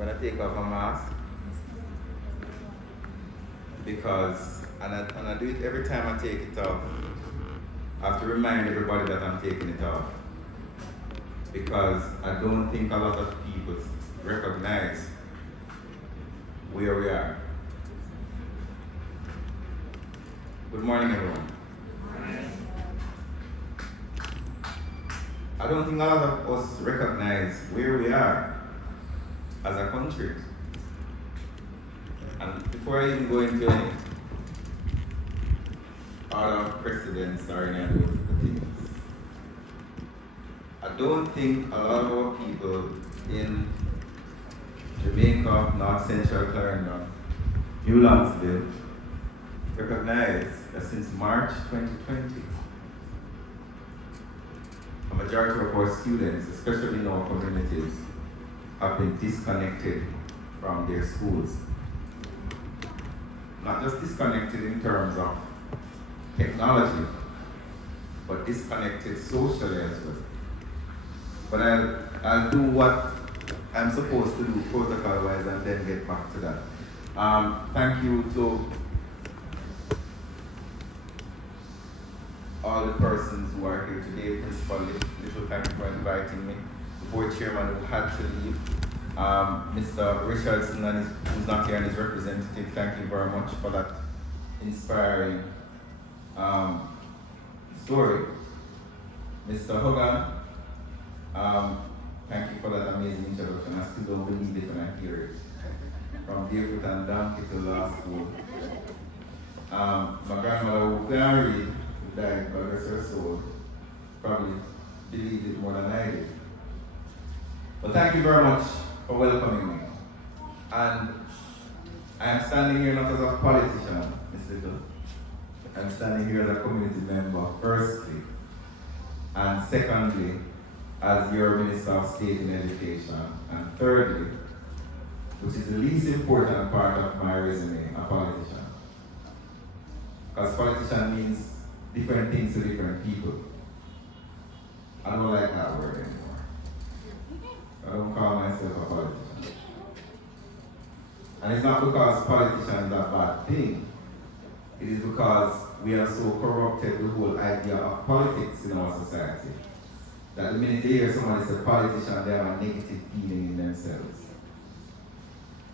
going to take off my mask because, and I do it every time I take it off. I have to remind everybody that I'm taking it off because I don't think a lot of people recognize where we are. Good morning, everyone. I don't think a lot of us recognize where we are as a country. And before I even go into any order of precedence or any of those things, I don't think a lot of our people in Jamaica, North Central Clarendon, New Lonsdale, recognize that since March 2020, a majority of our students, especially in our communities, have been disconnected from their schools. Not just disconnected in terms of technology, but disconnected socially as well. But I'll do what I'm supposed to do protocol-wise and then get back to that. Thank you to all the persons who are here today. Principal Little, thank you for inviting me. The board chairman who had to leave. Mr. Richardson, who's not here, and his representative, thank you very much for that inspiring story. Mr. Hogan, thank you for that amazing introduction. I still don't believe it when I hear it. From barefoot and donkey to law school. My grandmother, who can't read, who died, God rest her soul, probably believed it more than I did. But thank you very much for welcoming me. And I am standing here not as a politician, Ms. Little. I'm standing here as a community member, firstly. And secondly, as your Minister of State in Education. And thirdly, which is the least important part of my resume, a politician. Because politician means different things to different people. I don't like that word anymore. I don't call myself a politician. And it's not because politician is a bad thing. It is because we are so corrupted with the whole idea of politics in our society that the minute they hear somebody say politician, they have a negative feeling in themselves.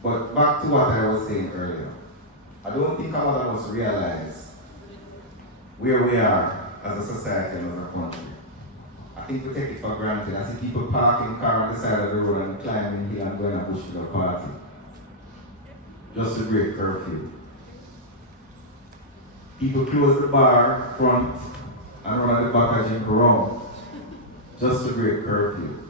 But back to what I was saying earlier. I don't think a lot of us realize where we are as a society and as a country. I think we take it for granted. I see people parking car on the side of the road and climbing hill and going to bush to the party. Just to break curfew. People close the bar front and run at the back and drink around. Just to break curfew.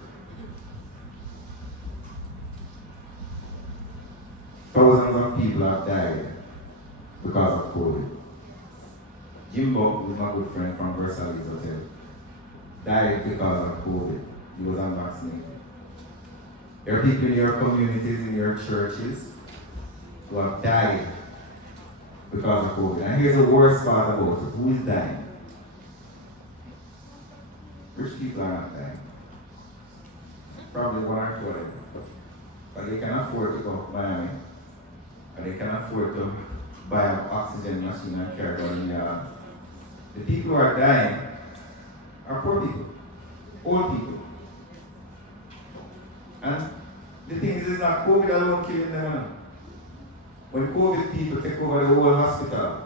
Thousands of people have died because of COVID. Jimbo, who's my good friend from Versailles Hotel, died because of COVID. He was unvaccinated. There are people in your communities, in your churches, who have died because of COVID. And here's the worst part about it. Who is dying? Rich people are not dying. Probably one or two of them. But they can afford to go to Miami. And they can afford to buy an oxygen machine and carry it in the yard. The people who are dying are poor people, old people. And the thing is, it's not COVID alone killing them. When COVID people take over the whole hospital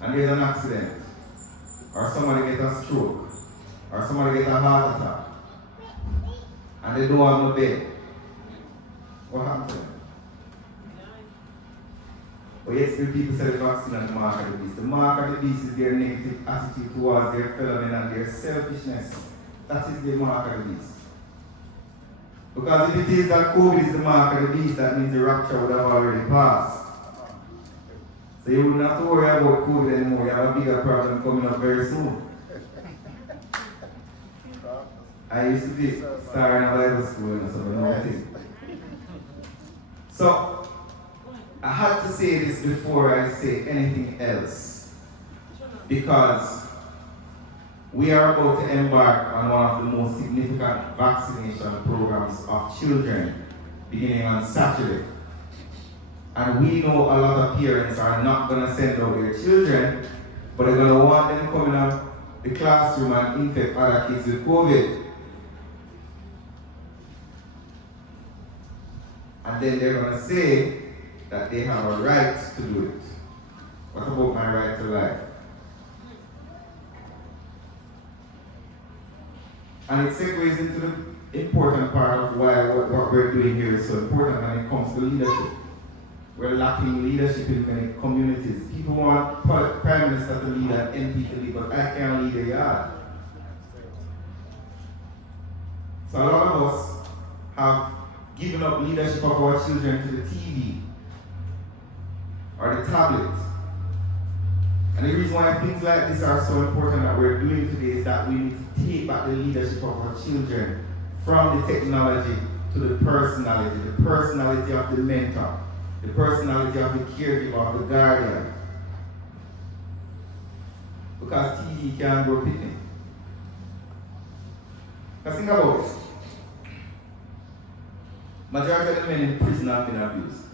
and there's an accident, or somebody gets a stroke, or somebody gets a heart attack, and they don't have no bed, what happened to them? But yet still people say the vaccine and the mark of the beast. The mark of the beast is their negative attitude towards their fellow men and their selfishness. That is the mark of the beast. Because if it is that COVID is the mark of the beast, that means the rapture would have already passed. So you wouldn't have to worry about COVID anymore. You have a bigger problem coming up very soon. I used to be star in a Bible school and so I know what it is. So, I had to say this before I say anything else, because we are about to embark on one of the most significant vaccination programs of children beginning on Saturday. And we know a lot of parents are not going to send out their children, but they're going to want them coming up the classroom and infect other kids with COVID. And then they're going to say that they have a right to do it. What about my right to life? And it segues into the important part of why what we're doing here is so important when it comes to leadership. We're lacking leadership in many communities. People want Prime Minister to lead and MP to lead, but I can't lead a yard. So a lot of us have given up leadership of our children to the TV or the tablet. And the reason why things like this are so important that we're doing today is that we need to take back the leadership of our children from the technology to the personality of the mentor, the personality of the caregiver, of the guardian. Because TV can't grow picnic. Because think about this. Majority of the men in prison have been abused.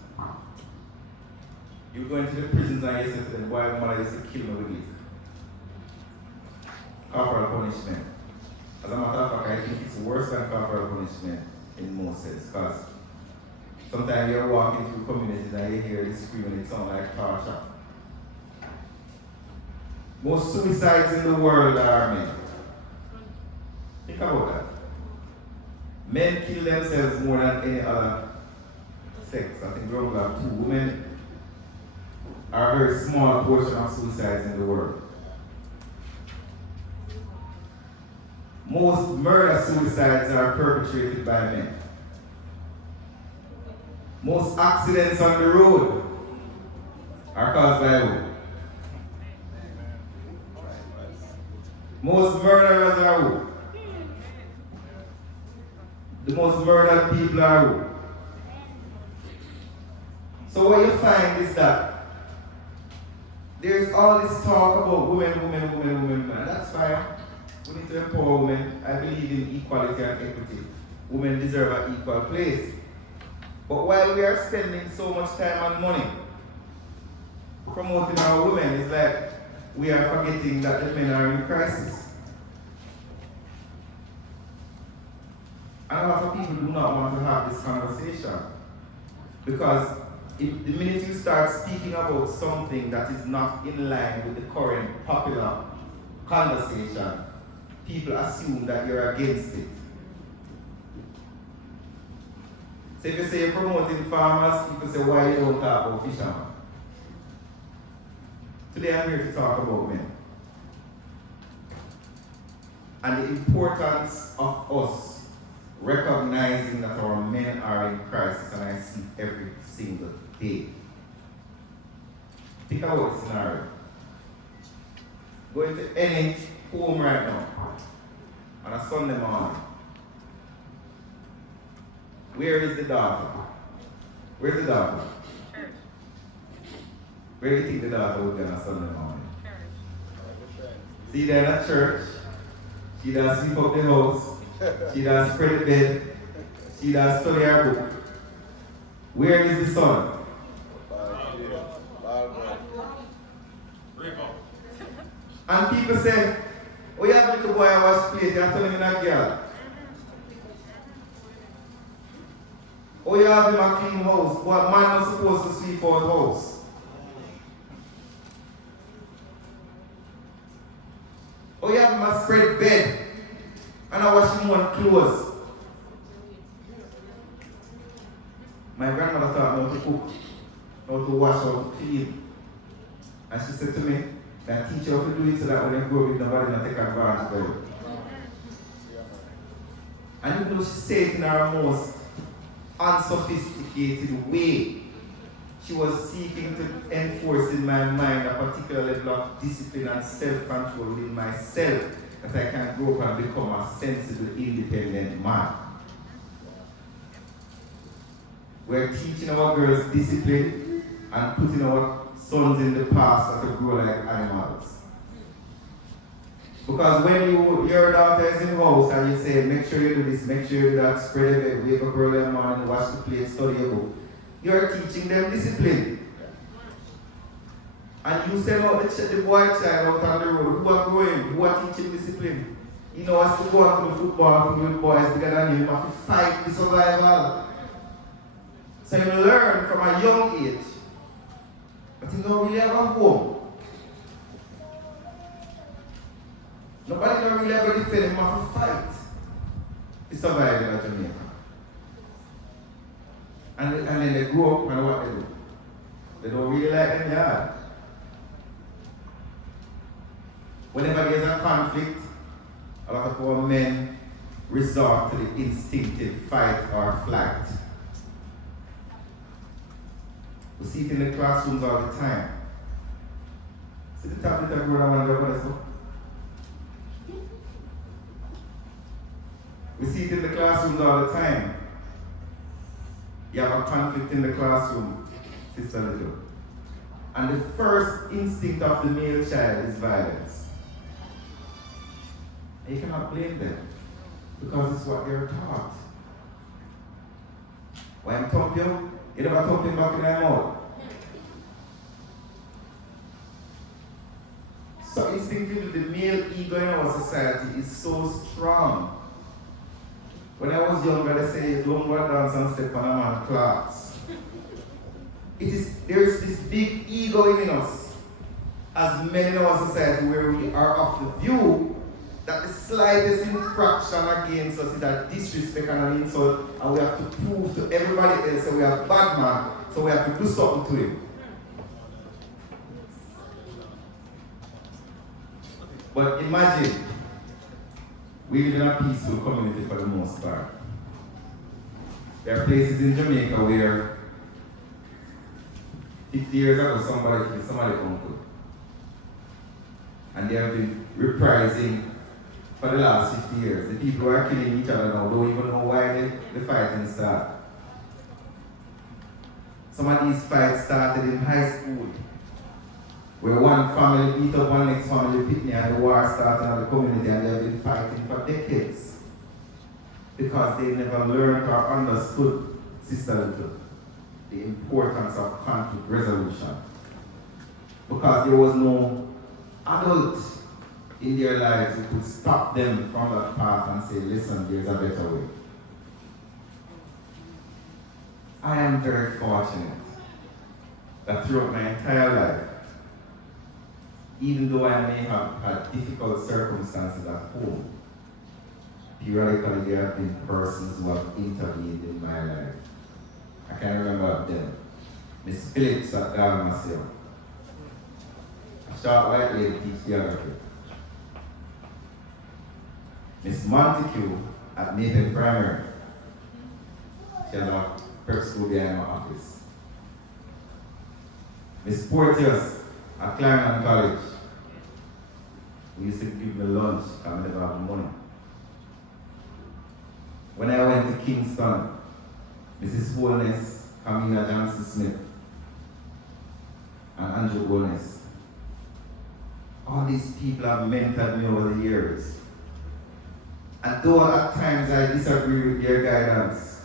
You go into the prisons and you say to them, why mother used to kill me with it? Corporal punishment. As a matter of fact, I think it's worse than corporal punishment in most sense, because sometimes you're walking through communities and you hear this screaming, it sounds like torture. Most suicides in the world are men. Think about that. Men kill themselves more than any other sex. I think we only have 2 women. Are a very small portion of suicides in the world. Most murder suicides are perpetrated by men. Most accidents on the road are caused by women. Most murderers are who? The most murdered people are who? So what you find is that there's all this talk about women, and that's fine. We need to empower women. I believe in equality and equity. Women deserve an equal place. But while we are spending so much time and money promoting our women, it's like we are forgetting that the men are in crisis. And a lot of people do not want to have this conversation, because the minute you start speaking about something that is not in line with the current popular conversation, people assume that you're against it. So if you say you're promoting farmers, people say, why you don't talk about fishermen? Today I'm here to talk about men. And the importance of us recognizing that our men are in crisis, and I see every single day. Think about the scenario. Go into any home right now on a Sunday morning. Where is the daughter? Where's the daughter? Church. Where do you think the daughter would be on a Sunday morning? Church. See there at church. She does sweep up the house. She does spread the bed. She does study her book. Where is the son? And people say, oh, you have a little boy I wash plate, you're telling me that girl. Oh, you have him a clean house, but man not supposed to sweep out the house. Oh, you have him a spread bed, and I wash him one clothes. My grandmother taught me how to cook, how to wash, how to clean. And she said to me, that teach you how to do it so that when you grow up, nobody will take advantage of you. And even though she said it in her most unsophisticated way, she was seeking to enforce in my mind a particular level of discipline and self-control within myself, that I can grow up and become a sensible, independent man. We're teaching our girls discipline and putting our sons in the past to grow like animals. Because when your daughter is in the house and you say, make sure you do this, make sure you do that, spread the bed, wake up early in the morning, wash the plate, study your book, you're teaching them discipline. And you send out the boy child out on the road, who are growing, who are teaching discipline. You know, has to go out to the football field with boys bigger than you, you have to fight for survival. So you learn from a young age, but you don't really have a home. Nobody don't really ever defend him, have to fight to survive in Jamaica. And then they grow up and what they do. They don't really like them yard. Whenever there's a conflict, a lot of our men resort to the instinctive fight or flight. We see it in the classrooms all the time. See the tablet that go around there, what is it? We see it in the classrooms all the time. You have a conflict in the classroom, Sister Little. And the first instinct of the male child is violence. And you cannot blame them, because it's what they're taught. When I'm thumping you, you never thump him back in their mouth. So instinctively, the male ego in our society is so strong. When I was younger, they say, don't go dance and step on a man's clocks. There is this big ego in us, as men in our society, where we are of the view that the slightest infraction against us is a disrespect and an insult, and we have to prove to everybody else that we are bad man, so we have to do something to him. But imagine, we live in a peaceful community for the most part. There are places in Jamaica where 50 years ago somebody killed somebody's uncle. And they have been reprising for the last 50 years. The people who are killing each other now don't even know why the fighting started. Some of these fights started in high school, where one family beat up one next family pitney and the war started in the community, and they have been fighting for decades because they never learned or understood, Sister Little, the importance of conflict resolution. Because there was no adult in their lives who could stop them from that path and say, listen, there's a better way. I am very fortunate that throughout my entire life, even though I may have had difficult circumstances at home, periodically there have been persons who have intervened in my life. I can remember them. Miss Phillips at Dalmasio. A short white lady teach geography. Miss Montague at Nathan Primary. She has a prep school behind my office. Miss Porteous at Clarendon College, who used to give me lunch because I never have money. When I went to Kingston, Mrs. Holness, Camila Johnson Smith, and Andrew Holness, all these people have mentored me over the years. And though at times I disagree with their guidance,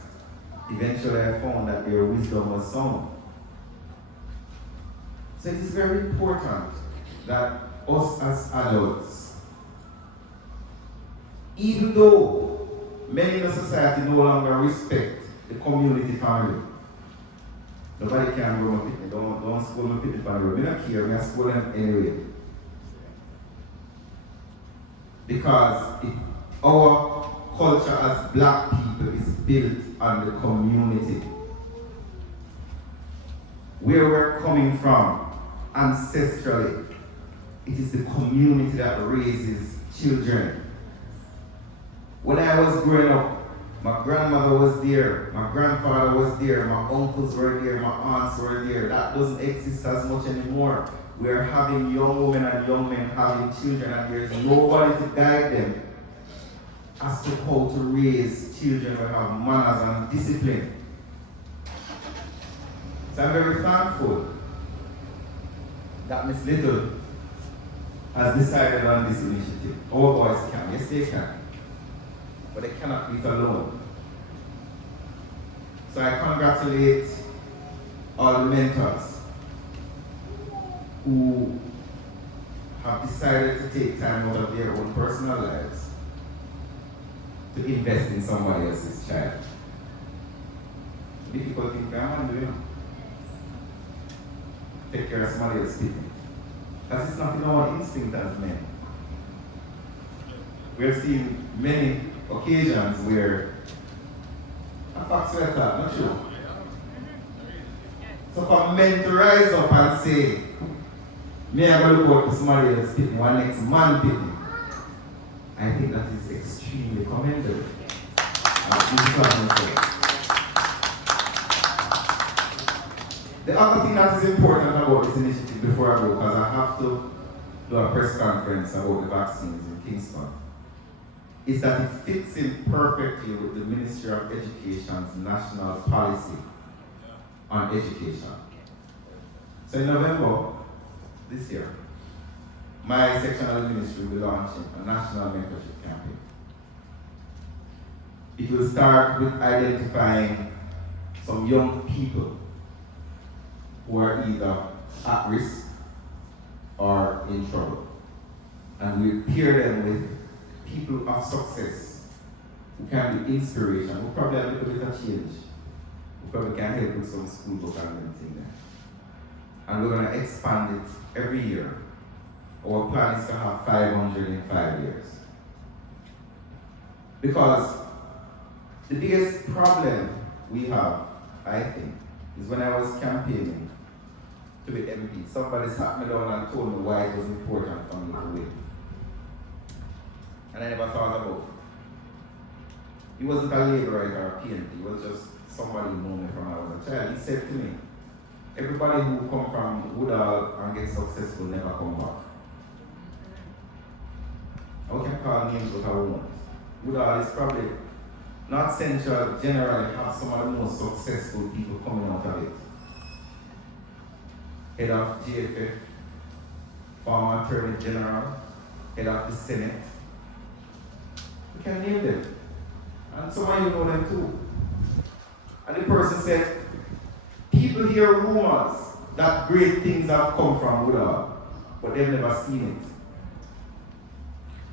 eventually I found that their wisdom was sound. So it is very important that us as adults, even though many in the society no longer respect the community family, nobody can go and pick me, don't school me pick the family. I don't care, I school them anyway. Because our culture as black people is built on the community. Where we're coming from, ancestrally, it is the community that raises children. When I was growing up, my grandmother was there, my grandfather was there, my uncles were there, my aunts were there. That doesn't exist as much anymore. We're having young women and young men having children, and there's nobody to guide them as to how to raise children who have manners and discipline. So I'm very thankful that Miss Little has decided on this initiative. Our boys can, yes they can, but they cannot do it alone. So I congratulate all the mentors who have decided to take time out of their own personal lives to invest in somebody else's child. Difficult thing for a man to do, you know. Take care of somebody else's people. Because it's not in our instinct as men. We have seen many occasions where a facts like that, not true. So for men to rise up and say, me I going to look out for somebody else's people, one next man people, I think that is extremely commendable. The other thing that is important about this initiative before I go, because I have to do a press conference about the vaccines in Kingston, is that it fits in perfectly with the Ministry of Education's national policy on education. So in November this year, my section of the ministry will be launching a national mentorship campaign. It will start with identifying some young people who are either at risk or in trouble. And we pair them with people of success who can be inspiration, who probably have a little bit of change, who probably can help with some school book and everything there. And we're going to expand it every year. Our plan is to have 500 in 5 years. Because the biggest problem we have, I think, is when I was campaigning to be MP, somebody sat me down and told me why it was important for me to win. And I never thought about it. He wasn't a laborer or a PNP, he was just somebody who knew me from when I was a child. He said to me, everybody who come from Woodall and get successful never come back. I can call names what I want. Woodall is probably not central, generally have some of the most successful people coming out of it. Head of GFF, former Attorney General, head of the Senate. We can name them. And some of you know them too. And the person said, people hear rumors that great things have come from Woodall, but they've never seen it.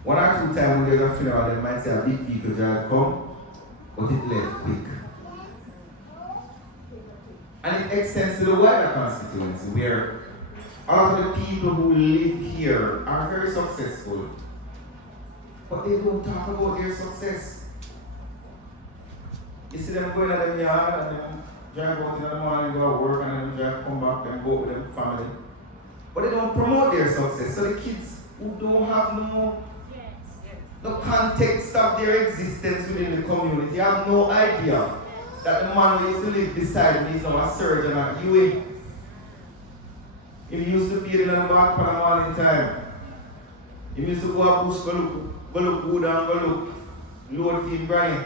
One or two times when there's a funeral, they might say a big vehicle drive come, but it left quick. And it extends to the wider constituency where a lot of the people who live here are very successful, but they don't talk about their success. You see them going to them yard and them drive out in the morning, go to work, and then drive, come back and go with their family. But they don't promote their success. So the kids who don't have no context of their existence within the community have no idea that the man who used to live beside me is now a surgeon at UA. He used to be in the back for the morning time. He used to go up bush, go look wood and go look load feed Brian.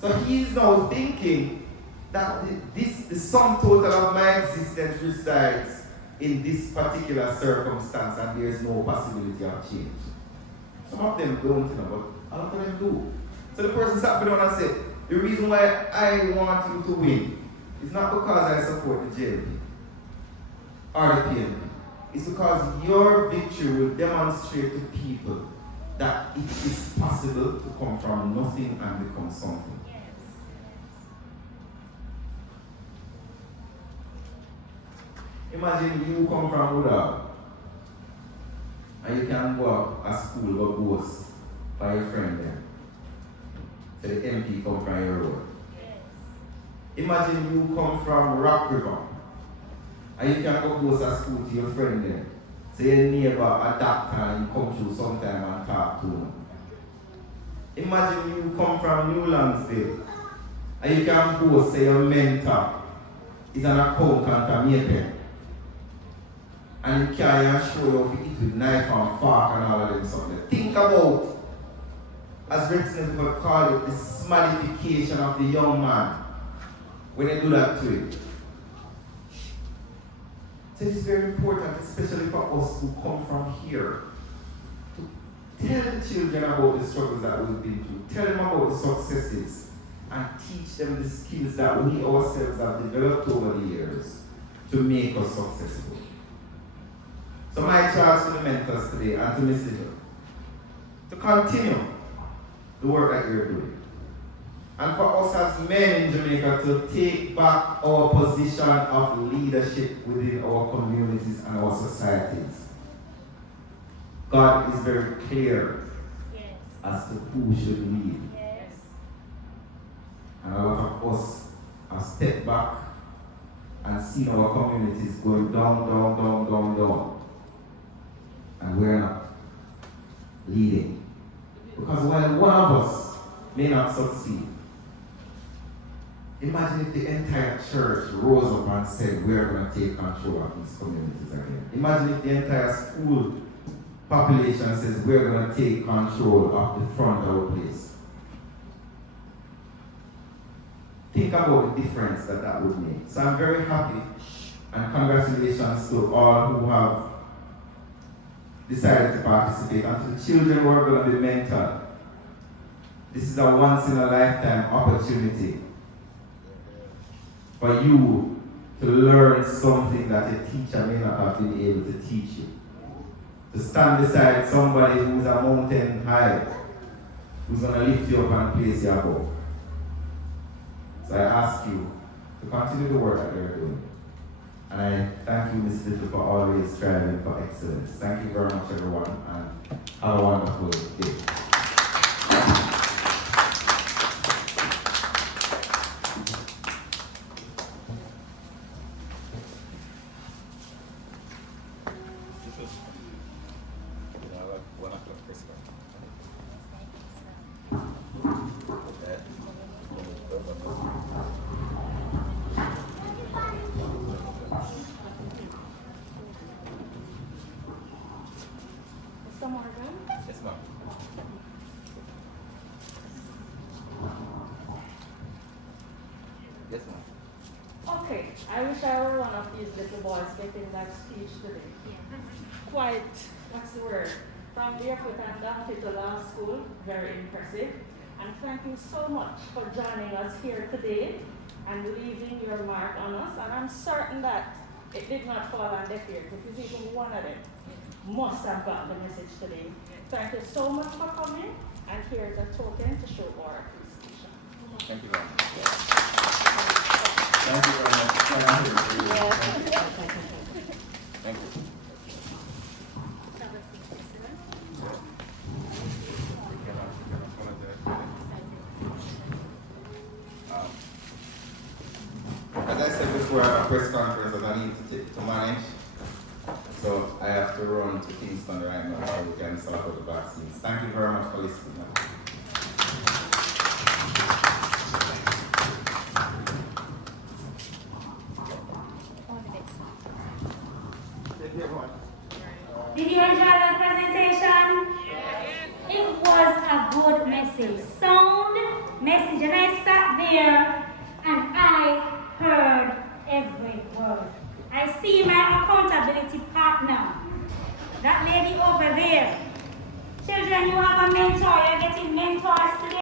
So he's now thinking that the sum total of my existence resides in this particular circumstance and there is no possibility of change. Some of them don't, but a lot of them do. So the person sat me down and said, the reason why I want you to win is not because I support the JLP or the PNP. It's because your victory will demonstrate to people that it is possible to come from nothing and become something. Imagine you come from Woodall and you can go up a school or boast by your friend there. So the MP come from your road. Imagine you come from Rock River and you can go boast a school to your friend there. So your neighbor, a doctor, and you come through sometime and talk to him. Imagine you come from Newlandsville and you can boast say your mentor is an accountant at Maypen. And you carry and show you how to eat with knife and fork and all of them something. Think about, as Britain would call it, the smallification of the young man when they do that to him. So it is very important, especially for us who come from here, to tell the children about the struggles that we've been through, tell them about the successes, and teach them the skills that we ourselves have developed over the years to make us successful. So my charge to the mentors today and to Ms. Little, to continue the work that you're doing. And for us as men in Jamaica to take back our position of leadership within our communities and our societies. God is very clear as to who should lead. And a lot of us have stepped back and seen our communities going down, down, down, down, down. And we're not leading. Because while one of us may not succeed, imagine if the entire church rose up and said, we're going to take control of these communities again. Imagine if the entire school population says, we're going to take control of the front of our place. Think about the difference that that would make. So I'm very happy, and congratulations to all who have decided to participate, and to the children who are going to be mentored. This is a once-in-a-lifetime opportunity for you to learn something that a teacher may not have been able to teach you. To stand beside somebody who's a mountain high, who's going to lift you up and place you above. So I ask you to continue the work that you're doing. And I thank you, Ms. Little, for always striving for excellence. Thank you very much, everyone, and have a wonderful day. Yes, ma'am. Yes, ma'am. Okay, I wish I were one of these little boys getting that speech today. Quite, what's the word? From barefoot and donkey to law school, very impressive. And thank you so much for joining us here today and leaving your mark on us. And I'm certain that it did not fall on deaf ears. It is even one of them must have got the message today. Thank you so much for coming, and here's a token to show our appreciation. Thank you very much. Thank you very much. Thank you. As I said before, I have a press conference that I need to manage. So I have to run to Kingston right now so we can sort out the vaccines. Thank you very much for listening. Did you enjoy the presentation? Yes. It was a good message, sound message, and I sat there and I heard every word. I see my accountability partner, that lady over there. Children, you have a mentor, you're getting